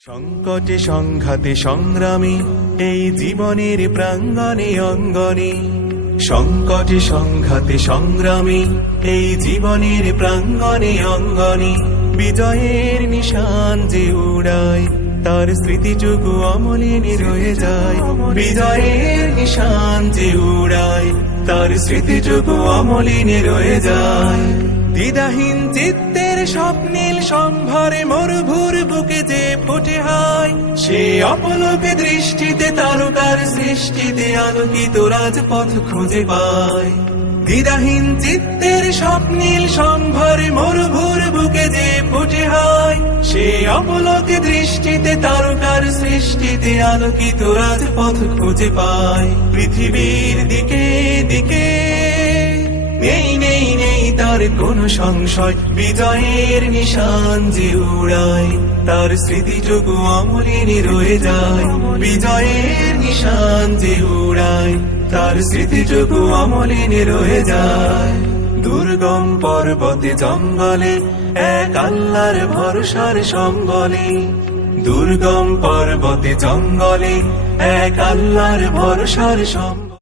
সংকটে সংঘাতে সংগ্রামী এই জীবনের প্রাঙ্গণে অঙ্গনে। সংকটে সংঘাতে সংগ্রামী এই জীবনের প্রাঙ্গণে অঙ্গনে। বিজয়ের নিশান যে উড়ায় তার স্মৃতিটুকু অমলিন রয়ে যায়। বিজয়ের নিশান যে উড়ায় তার স্মৃতিটুকু অমলিন রয়ে যায়। দ্বিধাহীন চিত্তের স্বপ্নীল সম্ভারে মরুভুর বুকে যে ফুটে হয়, সে অপলকে দৃষ্টিতে তারকার সৃষ্টিতে আলোকিত রাজপথ খুঁজে পায়। দ্বিধাহীন চিত্তের স্বপ্নীল সম্ভারে মরুভুর বুকে যে ফুটে হয়, সে অপলকে দৃষ্টিতে তারকার সৃষ্টিতে আলোকিত রাজপথ খুঁজে পায়। পৃথিবীর দিকে দিকে নেই নেই নেই তার কোনো সংশয়। বিজয়ের নিশান যে উড়ায় তার স্মৃতিটুকু অমলিন রয়ে যায়। বিজয়ের নিশান যে উড়ায় তার স্মৃতিটুকু অমলিন রয়ে যায়। দুর্গম পর্বতে জঙ্গলে এক আল্লাহর ভরসার সম্বলে। দুর্গম পর্বতে জঙ্গলে এক আল্লাহর ভরসার সম্বলে।